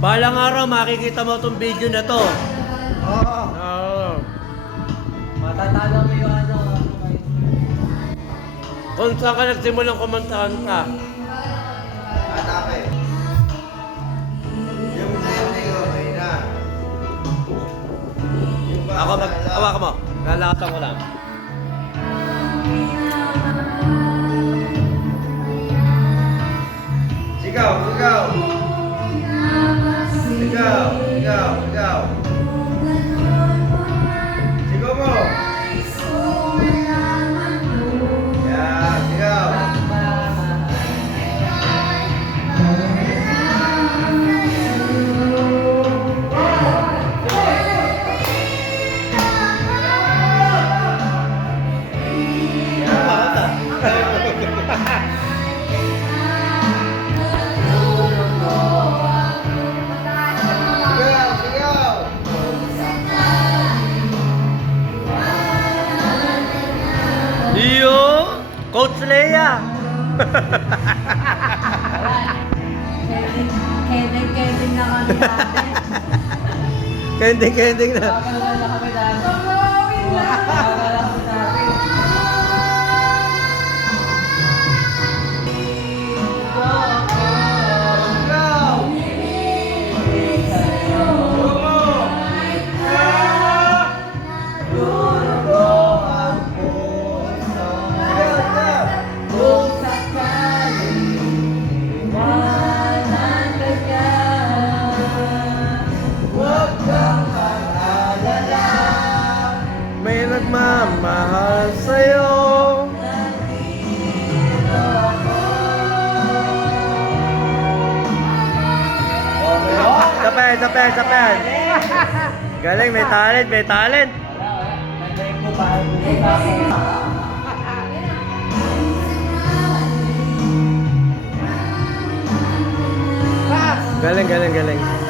Balang araw, makikita mo itong video na to. Oo. Oo. Matatalo mo yung ano. Kung saan ka nagsimulang kumantahan ka. Atake. Yung ending, okay na. Yung Ako hawa ka mo. Lalakatan ko lang. Sigaw, sigaw. Sigaw, sigaw, sigaw. Sigaw mo. Yan, sigaw. Sigaw, sigaw. Iyo! Coach Leia! Kending na kami natin. Kending na. Pagkakaroon na kami dati. Pagkakaroon na kami dati. Sigaw. Sigaw mo. Kung sakali, iwanan ka niya. Huwag kang mag-alala. May nagmamahal sa'yo. Sapen. Galing, may talent. Nag-break ko pa. Galing.